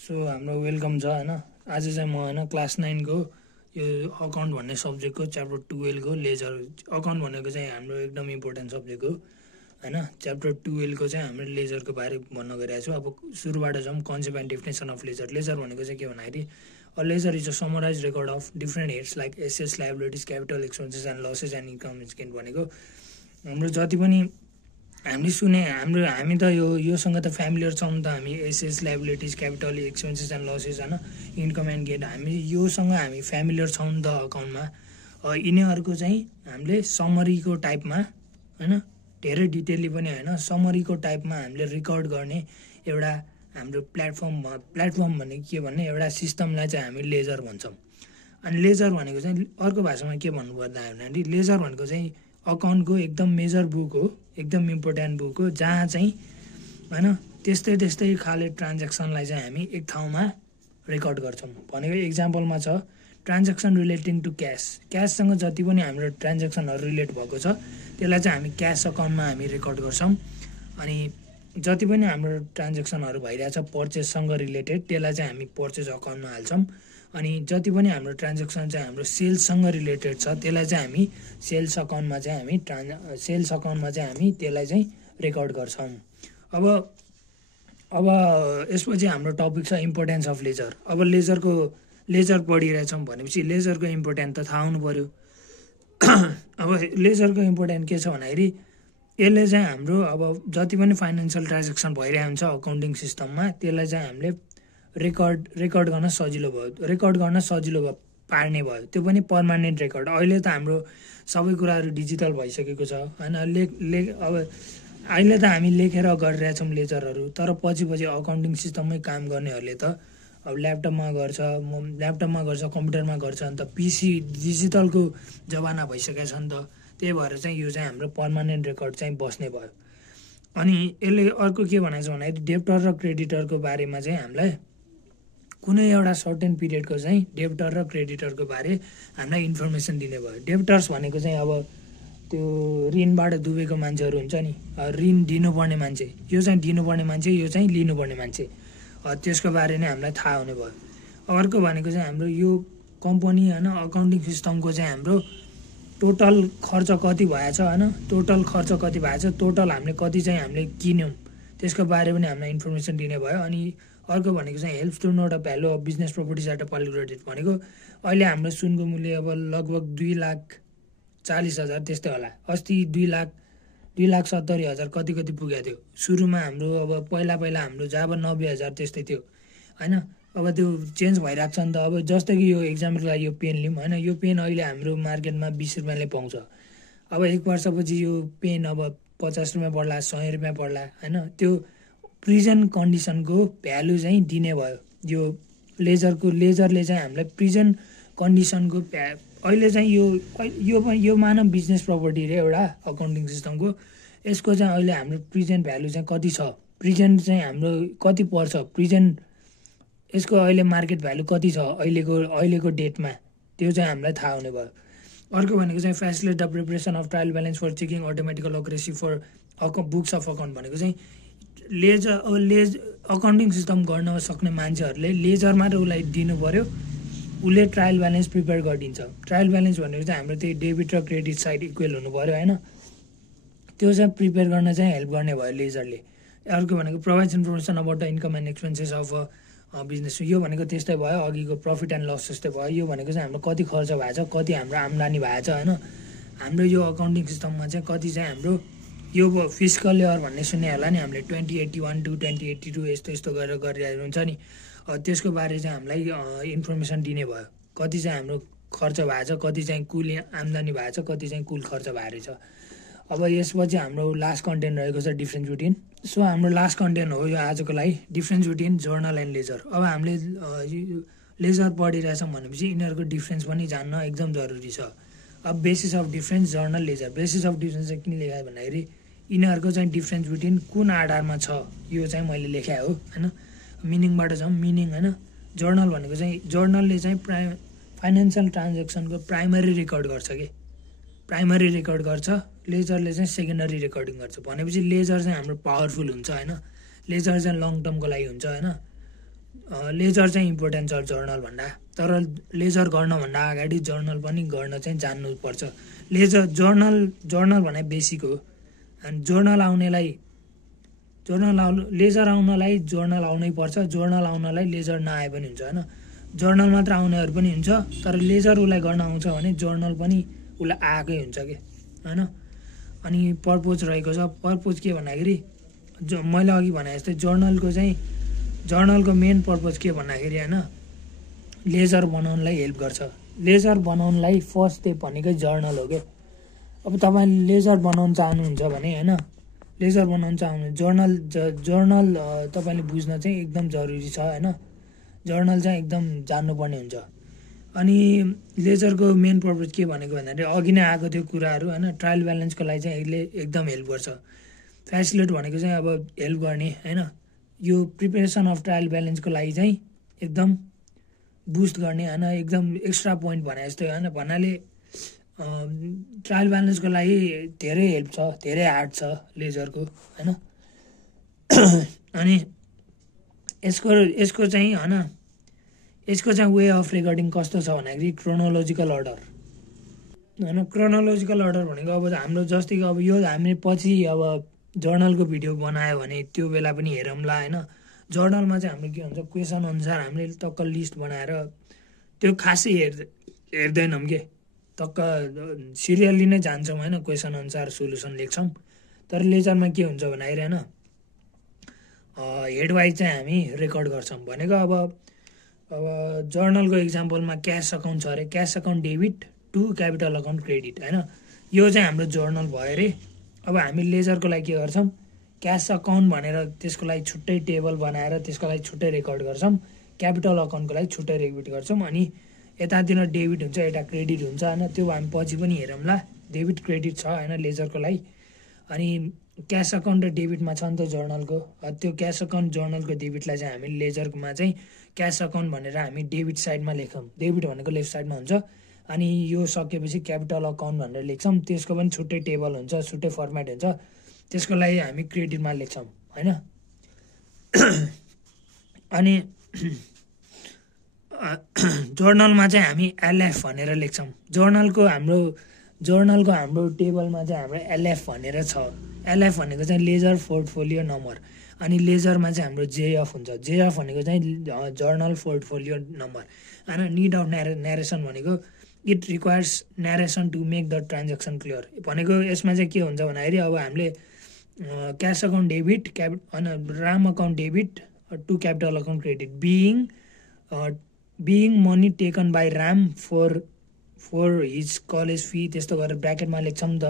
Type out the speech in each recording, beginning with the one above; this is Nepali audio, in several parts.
सो हाम्रो वेलकम छ हैन। आज चाहिँ म हैन क्लास 9 को यो अकाउन्ट भन्ने सब्जेक्टको च्याप्टर 12 को लेजर अकाउन्ट भनेको चाहिँ हाम्रो एकदम इम्पोर्टेन्ट सब्जेक्ट हो हैन। च्याप्टर 12 को चाहिँ हामीले लेजरको बारे भन्न गइरहेको छु। अब सुरुबाट जाउँ concept and definition of ledger. Ledger भनेको चाहिँ के भन्दाखेरि a ledger is a summarise record of different heads like assets, liabilities, capital, expenses and losses and income gain भनेको हाम्रो जति पनि हामीले सुने हामी त योसँग त फ्यामिलियर छौँ त। हामी assets, liabilities, capital, expenses and losses हैन, इन्कम एन्ड गेन हामी योसँग हामी फ्यामिलियर छौँ नि त अकाउन्टमा। यिनीहरूको चाहिँ हामीले समरीको टाइपमा हैन, धेरै डिटेलली पनि हैन, समरीको टाइपमा हामीले रेकर्ड गर्ने एउटा हाम्रो प्लेटफर्म भने के भन्ने एउटा सिस्टमलाई चाहिँ हामी लेजर भन्छौँ। अनि लेजर भनेको चाहिँ अर्को भाषामा के भन्नुपर्दा भने लेजर भनेको चाहिँ अकाउन्टको एकदम मेजर बुक हो, एकदम इम्पोर्टेन्ट बुक हो, जहाँ चाहिँ हैन त्यस्तै खाले ट्रान्ज्याक्सनलाई चाहिँ हामी एक ठाउँमा रेकर्ड गर्छौँ। भनेको इक्जाम्पलमा छ ट्रान्ज्याक्सन रिलेटिङ टु क्याससँग जति पनि हाम्रो ट्रान्ज्याक्सनहरू रिलेट भएको छ त्यसलाई चाहिँ हामी क्यास अकाउन्टमा हामी रेकर्ड गर्छौँ। अनि जति पनि हाम्रो ट्रान्ज्याक्सनहरू भइरहेछ पर्चेससँग रिलेटेड त्यसलाई चाहिँ हामी पर्चेस अकाउन्टमा हाल्छौँ। अनि जति पनि हाम्रो ट्रान्ज्याक्सन चाहिँ हाम्रो सेल्ससँग रिलेटेड छ त्यसलाई चाहिँ हामी सेल्स अकाउन्टमा चाहिँ हामी त्यसलाई चाहिँ रेकर्ड गर्छौँ। अब यसपछि हाम्रो टपिक छ इम्पोर्टेन्स अफ लेजर। अब लेजर पढिरहेछौँ भनेपछि लेजरको इम्पोर्टेन्ट त थाहा हुनु पर्यो। अब लेजरको इम्पोर्टेन्ट के छ भन्दाखेरि यसले चाहिँ हाम्रो अब जति पनि फाइनेन्सियल ट्रान्ज्याक्सन भइरहेको हुन्छ अकाउन्टिङ सिस्टममा त्यसलाई चाहिँ हामीले रेकर्ड गर्न सजिलो भयो, पार्ने भयो। त्यो पनि पर्मानेन्ट रेकर्ड। अहिले त हाम्रो सबै कुराहरू डिजिटल भइसकेको छ हैन। अब अहिले त हामी लेखेर गरिरहेछौँ लेजरहरू, तर पछि अकाउन्टिङ सिस्टममै काम गर्नेहरूले त अब ल्यापटपमा गर्छ, कम्प्युटरमा गर्छ। अन्त पिसी डिजिटलको जमाना भइसकेको छ नि त, त्यही भएर चाहिँ यो चाहिँ हाम्रो पर्मानेन्ट रेकर्ड चाहिँ बस्ने भयो। अनि यसले अर्को के भनेको छ भन्दाखेरि डेब्टर र क्रेडिटरको बारेमा चाहिँ हामीलाई कुनै एउटा सर्टेन पिरियडको चाहिँ डेब्टर र क्रेडिटरको बारे हामीलाई इन्फर्मेसन दिने भयो। डेब्टर्स भनेको चाहिँ अब त्यो ऋणबाट डुबेको मान्छेहरू हुन्छ नि, ऋण दिनुपर्ने मान्छे, यो चाहिँ दिनुपर्ने मान्छे, यो चाहिँ लिनुपर्ने मान्छे, त्यसको बारे नै हामीलाई थाहा हुने भयो। अर्को भनेको चाहिँ हाम्रो यो कम्पनी हैन अकाउन्टिङ सिस्टमको चाहिँ हाम्रो टोटल खर्च कति भएछ हैन, टोटल हामीले कति चाहिँ हामीले किन्यौँ त्यसको बारे पनि हामीलाई इन्फर्मेसन दिने भयो। अनि अर्को भनेको चाहिँ helps to know the value of business properties at a particular date भनेको अहिले हाम्रो सुनको मूल्य अब लगभग 2,40,000 त्यस्तै होला। अस्ति 2,70,000 कति पुगेको थियो। सुरुमा हाम्रो अब पहिला हाम्रो जब 90,000 त्यस्तै थियो हैन। अब त्यो चेन्ज भइरहेको छ नि त। अब जस्तै कि यो एक्जाम्पलको लागि यो पेन लिउँ हैन, यो पेन अहिले हाम्रो मार्केटमा 20 रुपियाँले पाउँछ। अब 1 वर्षपछि यो पेन अब 50 रुपियाँ पर्ला, 100 रुपियाँ पर्ला हैन। त्यो प्रेजेन्ट कन्डिसनको भ्यालु चाहिँ दिने भयो। यो लेजरले चाहिँ हामीलाई प्रेजेन्ट कन्डिसनको अहिले चाहिँ यो मानव बिजनेस प्रपर्टी रे एउटा अकाउन्टिङ सिस्टमको, यसको चाहिँ अहिले हाम्रो प्रेजेन्ट भ्यालु चाहिँ कति छ, प्रेजेन्ट चाहिँ हाम्रो कति पर्छ, प्रेजेन्ट यसको अहिले मार्केट भ्यालु कति छ अहिलेको डेटमा, त्यो चाहिँ हामीलाई थाहा हुने भयो। अर्को भनेको चाहिँ facilitate the preparation of trial balance for checking automatical accuracy for books of account भनेको चाहिँ अकाउन्टिङ सिस्टम गर्न सक्ने मान्छेहरूले लेजरमा र उसलाई दिनु पर्यो, उसले ट्रायल ब्यालेन्स प्रिपेयर गरिदिन्छ। ट्रायल ब्यालेन्स भनेको चाहिँ हाम्रो त्यही डेबिट र क्रेडिट साइड इक्वेल हुनु पर्यो हैन, त्यो चाहिँ प्रिपेयर गर्न चाहिँ हेल्प गर्ने भयो लेजरले। अर्को भनेको provides information about the income and expenses of business, यो भनेको त्यस्तै भयो, अघिको प्रफिट एन्ड लस जस्तै भयो। यो भनेको चाहिँ हाम्रो कति खर्च भएछ, कति हाम्रो आम्दानी भएछ हैन। हाम्रो यो अकाउन्टिङ सिस्टममा चाहिँ कति चाहिँ हाम्रो यो फिस्कल इयर भन्ने सुने होला नि हामीले, 2081 to 2082 यस्तो गरेर गरिरहेको हुन्छ नि, त्यसको बारे चाहिँ हामीलाई इन्फर्मेसन दिने भयो। कति चाहिँ हाम्रो खर्च भएछ, कति चाहिँ कुल आम्दानी भएछ, कति चाहिँ कुल खर्च भएर छ। अब यसपछि हाम्रो लास्ट कन्टेन्ट रहेको छ डिफ्रेन्स बिट्विन। सो हाम्रो लास्ट कन्टेन्ट हो यो आजको लागि, difference between journal and ledger. अब हामीले लेजर पढिरहेछौँ भनेपछि यिनीहरूको डिफ्रेन्स पनि जान्न एकदम जरुरी छ। अब basis of difference journal ledger. Basis of difference चाहिँ किन लेखायो भन्दाखेरि यिनीहरूको चाहिँ डिफ्रेन्स बिट्विन कुन आधारमा छ यो चाहिँ मैले लेखाएँ हो हैन। मिनिङबाट जाउँ, मिनिङ हैन। जर्नल भनेको चाहिँ जर्नलले चाहिँ फाइनेन्सियल ट्रान्ज्याक्सनको प्राइमरी रेकर्ड गर्छ, लेजरले चाहिँ सेकेन्डरी रेकर्डिङ गर्छ। भनेपछि लेजर चाहिँ हाम्रो पावरफुल हुन्छ हैन, लेजर चाहिँ लङ टर्मको लागि हुन्छ हैन। लेजर चाहिँ इम्पोर्टेन्ट छ जर्नल भन्दा, तर लेजर गर्नभन्दा अगाडि जर्नल पनि गर्न चाहिँ जान्नुपर्छ। जर्नल भने बेसिक हो, अनि लेजर आउनलाई जर्नल आउनै पर्छ, जर्नल आउनलाई लेजर नआए पनि हुन्छ होइन। जर्नल मात्र आउनेहरू पनि हुन्छ, तर लेजर उसलाई गर्न आउँछ भने जर्नल पनि उसलाई आएकै हुन्छ कि होइन। अनि पर्पोज रहेको छ, पर्पोज के भन्दाखेरि मैले अघि भने जस्तै जर्नलको मेन पर्पोज के भन्दाखेरि होइन, लेजर बनाउनलाई हेल्प गर्छ। लेजर बनाउनलाई फर्स्ट स्टेप भनेकै जर्नल हो क्या। अब तपाईँले लेजर बनाउन चाहनुहुन्छ भने होइन, लेजर बनाउन चाहनु जर्नल तपाईँले बुझ्न चाहिँ एकदम जरुरी छ होइन। जर्नल चाहिँ एकदम जान्नुपर्ने हुन्छ। अनि लेजरको मेन पर्पज के भनेको भन्दाखेरि अघि नै आएको त्यो कुराहरू होइन, ट्रायल ब्यालेन्सको लागि चाहिँ यसले एकदम हेल्प गर्छ। फेसिलिट भनेको चाहिँ अब हेल्प गर्ने होइन, यो प्रिपेरेसन अफ ट्रायल ब्यालेन्सको लागि चाहिँ एकदम बुस्ट गर्ने होइन, एकदम एक्स्ट्रा पोइन्ट भने जस्तै होइन। भन्नाले ट्रायल ब्यालेन्सको लागि धेरै हेल्प छ, धेरै हार्ड छ लेजरको होइन। अनि यसको चाहिँ होइन, यसको चाहिँ वे अफ रेकर्डिङ कस्तो छ भन्दाखेरि क्रोनोलोजिकल अर्डर होइन। क्रोनोलोजिकल अर्डर भनेको अब हाम्रो जस्तै अब यो हामीले पछि अब जर्नलको भिडियो बनायो भने त्यो बेला पनि हेरौँला होइन। जर्नलमा चाहिँ हाम्रो के हुन्छ, क्वेसन अनुसार हामीले टक्क लिस्ट बनाएर त्यो खासै हेर्दैनौँ के, टक्क सिरियल्ली नै जान्छौँ होइन, क्वेसन अनुसार सोल्युसन लेख्छौँ। तर लेजरमा के हुन्छ भन्दाखेरि होइन, हेडवाइज चाहिँ हामी रेकर्ड गर्छौँ। भनेको अब जर्नलको इक्जाम्पलमा क्यास अकाउन्ट छ अरे, cash account debit to capital account credit होइन, यो चाहिँ हाम्रो जर्नल भयो अरे। अब हामी लेजरको लागि के गर्छौँ, क्यास अकाउन्ट भनेर त्यसको लागि छुट्टै टेबल बनाएर त्यसको लागि छुट्टै रेकर्ड गर्छौँ, क्यापिटल अकाउन्टको लागि छुट्टै रेकर्ड गर्छौँ। अनि यतातिर डेबिट हुन्छ, यता क्रेडिट हुन्छ होइन, त्यो हामी पछि पनि हेरौँला। डेबिट क्रेडिट छ होइन लेजरको लागि। अनि क्यास अकाउन्ट र डेबिटमा छ नि त जर्नलको, त्यो क्यास अकाउन्ट जर्नलको डेबिटलाई चाहिँ हामी लेजरमा चाहिँ क्यास अकाउन्ट भनेर हामी डेबिट साइडमा लेखौँ, डेबिट भनेको लेफ्ट साइडमा हुन्छ। अनि यो सकेपछि क्यापिटल अकाउन्ट भनेर लेख्छौँ, त्यसको पनि छुट्टै टेबल हुन्छ, छुट्टै फर्मेट हुन्छ, त्यसको लागि हामी क्रेडिटमा लेख्छौँ होइन। अनि जर्नलमा चाहिँ हामी एलएफ भनेर लेख्छौँ। जर्नलको हाम्रो टेबलमा चाहिँ हाम्रो एलएफ भनेर छ। एलएफ भनेको चाहिँ लेजर पोर्टफोलियो नम्बर, अनि लेजरमा चाहिँ हाम्रो जेएफ हुन्छ। जेएफ भनेको चाहिँ जर्नल पोर्टफोलियो नम्बर होइन। निड अफ न्यारेसन भनेको it requires narration to make the transaction clear भनेको यसमा चाहिँ के हुन्छ भन्दाखेरि अब हामीले क्यास अकाउन्ट डेबिट होइन, Ram account debit to capital account credit being money taken by Ram for his college fee, त्यस्तो गरेर ब्राकेटमा लेख्छौँ नि त।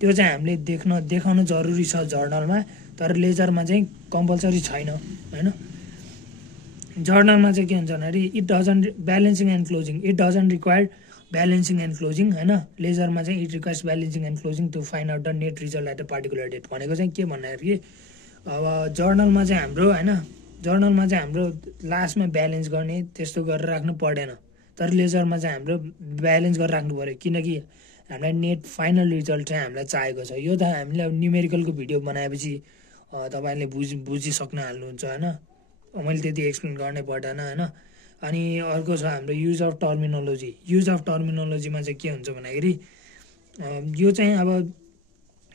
त्यो चाहिँ हामीले देखाउन जरुरी छ जर्नलमा, तर लेजरमा चाहिँ कम्पलसरी छैन होइन। जर्नलमा चाहिँ के हुन्छ भन्दाखेरि it doesn't require balancing and closing होइन। लेजरमा चाहिँ it requires balancing and closing to find out the net result at a particular date भनेको चाहिँ के भन्दाखेरि अब जर्नलमा चाहिँ हाम्रो लास्टमा ब्यालेन्स गर्ने त्यस्तो गरेर राख्नु पर्दैन, तर लेजरमा चाहिँ हाम्रो ब्यालेन्स गरेर राख्नु पऱ्यो, किनकि हामीलाई नेट फाइनल रिजल्ट चाहिँ हामीलाई चाहिएको छ। यो त हामीले अब न्युमेरिकलको भिडियो बनाएपछि तपाईँले बुझिसक्न हाल्नुहुन्छ होइन, मैले त्यति एक्सप्लेन गर्नै पर्दैन होइन। अनि अर्को छ हाम्रो use of terminology. Use of टर्मिनोलोजीमा चाहिँ के हुन्छ भन्दाखेरि यो चाहिँ अब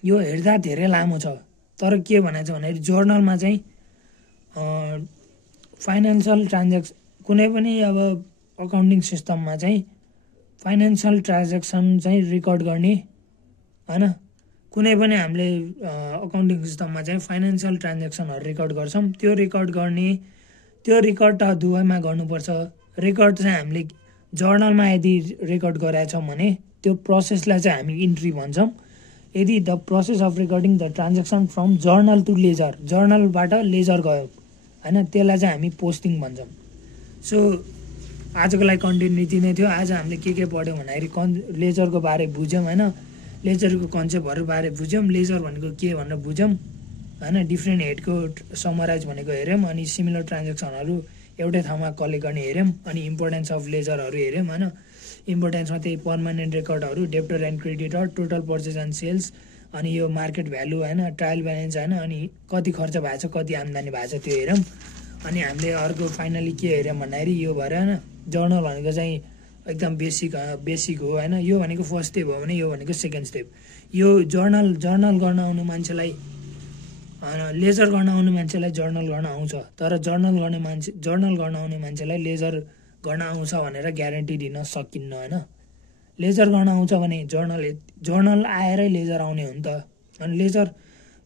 यो हेर्दा धेरै लामो छ, तर के भनेको छ भन्दाखेरि जर्नलमा चाहिँ फाइनेन्सियल ट्रान्जेक्सन कुनै पनि अब अकाउन्टिङ सिस्टममा चाहिँ फाइनेन्सियल ट्रान्जेक्सन चाहिँ रेकर्ड गर्ने होइन। कुनै पनि हामीले अकाउन्टिङ सिस्टममा चाहिँ फाइनेन्सियल ट्रान्जेक्सनहरू रेकर्ड गर्छौँ, त्यो रेकर्ड त दुवैमा गर्नुपर्छ। रेकर्ड चाहिँ हामीले जर्नलमा यदि रेकर्ड गराएछौँ भने त्यो प्रोसेसलाई चाहिँ हामी इन्ट्री भन्छौँ। यदि the process of recording the transaction from journal to ledger, जर्नलबाट लेजर गयो होइन, त्यसलाई चाहिँ हामी पोस्टिङ भन्छौँ। सो आजको लागि कन्टेन्ट यति नै थियो। आज हामीले के पढ्यौँ भन्दाखेरि लेजरको बारे बुझ्यौँ होइन, लेजरको कन्सेप्टहरू बारे बुझ्यौँ, लेजर भनेको के भनेर बुझ्यौँ होइन, डिफ्रेन्ट हेडको समराइज भनेको हेऱ्यौँ, अनि सिमिलर ट्रान्जेक्सनहरू एउटै ठाउँमा कलेक्ट गर्ने हेऱ्यौँ, अनि इम्पोर्टेन्स अफ लेजरहरू हेऱ्यौँ होइन। इम्पोर्टेन्समा त्यही पर्मानेन्ट रेकर्डहरू, debtor and creditor, total purchase and sales, अनि यो मार्केट भ्यालु होइन, ट्रायल ब्यालेन्स होइन, अनि कति खर्च भएको छ कति आम्दानी भएको छ त्यो हेरौँ। अनि हामीले अर्को फाइनली के हेऱ्यौँ भन्दाखेरि यो भएर होइन जर्नल भनेको चाहिँ एकदम बेसिक हो होइन। यो भनेको फर्स्ट स्टेप हो भने यो भनेको सेकेन्ड स्टेप। यो जर्नल गर्न आउने मान्छेलाई लेजर गर्न आउने मान्छेलाई जर्नल गर्न आउँछ, तर जर्नल गर्न आउने मान्छेलाई लेजर गर्न आउँछ भनेर ग्यारेन्टी दिन सकिन्न होइन। लेजर गर्न आउँछ भने जर्नल आएरै लेजर आउने हो नि त। अनि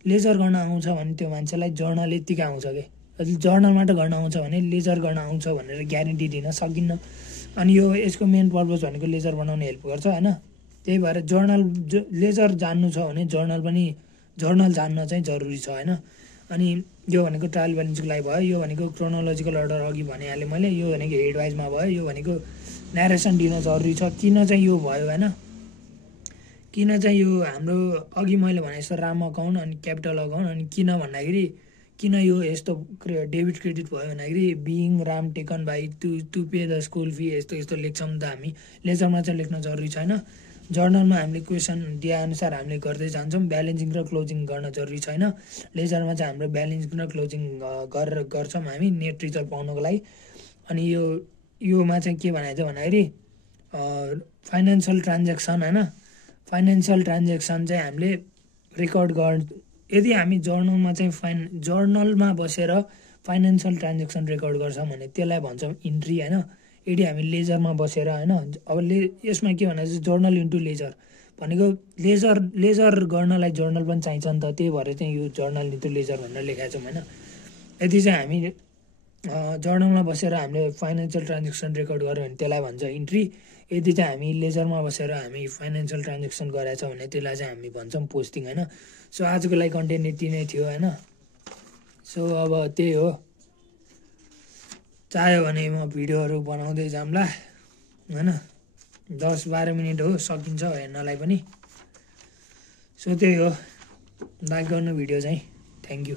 लेजर गर्न आउँछ भने त्यो मान्छेलाई जर्नल यत्तिकै आउँछ कि, जर्नलबाट गर्न आउँछ भने लेजर गर्न आउँछ भनेर ग्यारेन्टी दिन सकिन्न। अनि यो यसको मेन पर्पज भनेको लेजर बनाउने हेल्प गर्छ होइन। त्यही भएर लेजर जान्नु छ भने जर्नल जान्न चाहिँ जरुरी छ होइन। अनि यो भनेको ट्रायल ब्यालेन्सको लागि भयो। यो भनेको क्रोनोलोजिकल अर्डर अघि भनिहालेँ मैले। यो भनेको हेड वाइजमा भयो। यो भनेको न्यारेसन दिन जरुरी छ। किन चाहिँ यो भयो होइन, किन चाहिँ यो हाम्रो अघि मैले भने जस्तो राम अकाउन्ट अनि क्यापिटल अकाउन्ट, अनि किन भन्दाखेरि किन यो यस्तो डेबिट क्रेडिट भयो भन्दाखेरि being Ram taken by to pay the school fee यस्तो लेख्छौँ त हामी। लेजरमा चाहिँ लेख्न जरुरी छैन। जर्नलमा हामीले क्वेसन दिएअनुसार हामीले गर्दै जान्छौँ। ब्यालेन्सिङ र क्लोजिङ गर्न जरुरी छैन। लेजरमा चाहिँ हाम्रो ब्यालेन्सिङ र क्लोजिङ गर्छौँ हामी नेट रिजल्ट पाउनको लागि। अनि योमा चाहिँ के भनेको छ भन्दाखेरि फाइनेन्सियल ट्रान्ज्याक्सन होइन, फाइनेन्सियल ट्रान्ज्याक्सन चाहिँ हामीले रेकर्ड यदि हामी जर्नलमा बसेर फाइनेन्सियल ट्रान्ज्याक्सन रेकर्ड गर्छौँ भने त्यसलाई भन्छौँ इन्ट्री होइन। यदि हामी लेजरमा बसेर होइन, अब यसमा के भन्दा चाहिँ जर्नल इन्टु लेजर भनेको लेजर गर्नलाई जर्नल पनि चाहिन्छ नि त। त्यही भएर चाहिँ यो जर्नल इन्टु लेजर भनेर लेखाएको छौँ होइन। यदि चाहिँ हामी जर्नलमा बसेर हामीले फाइनेन्सियल ट्रान्ज्याक्सन रेकर्ड गऱ्यो भने त्यसलाई भन्छ इन्ट्री। यदि चाहिँ हामी लेजरमा बसेर हामी फाइनेन्सियल ट्रान्ज्याक्सन गरेका छौँ भने त्यसलाई चाहिँ हामी भन्छौँ पोस्टिङ होइन। सो आजको लागि कन्टेन्ट यति नै थियो होइन। सो अब त्यही हो, चाह्यो भने म भिडियोहरू बनाउँदै जाम्ला होइन। 10-12 मिनट हो, सकिन्छ हेर्नलाई पनि। सो त्यही हो, लाइक गर्नु भिडियो चाहिँ। Thank you.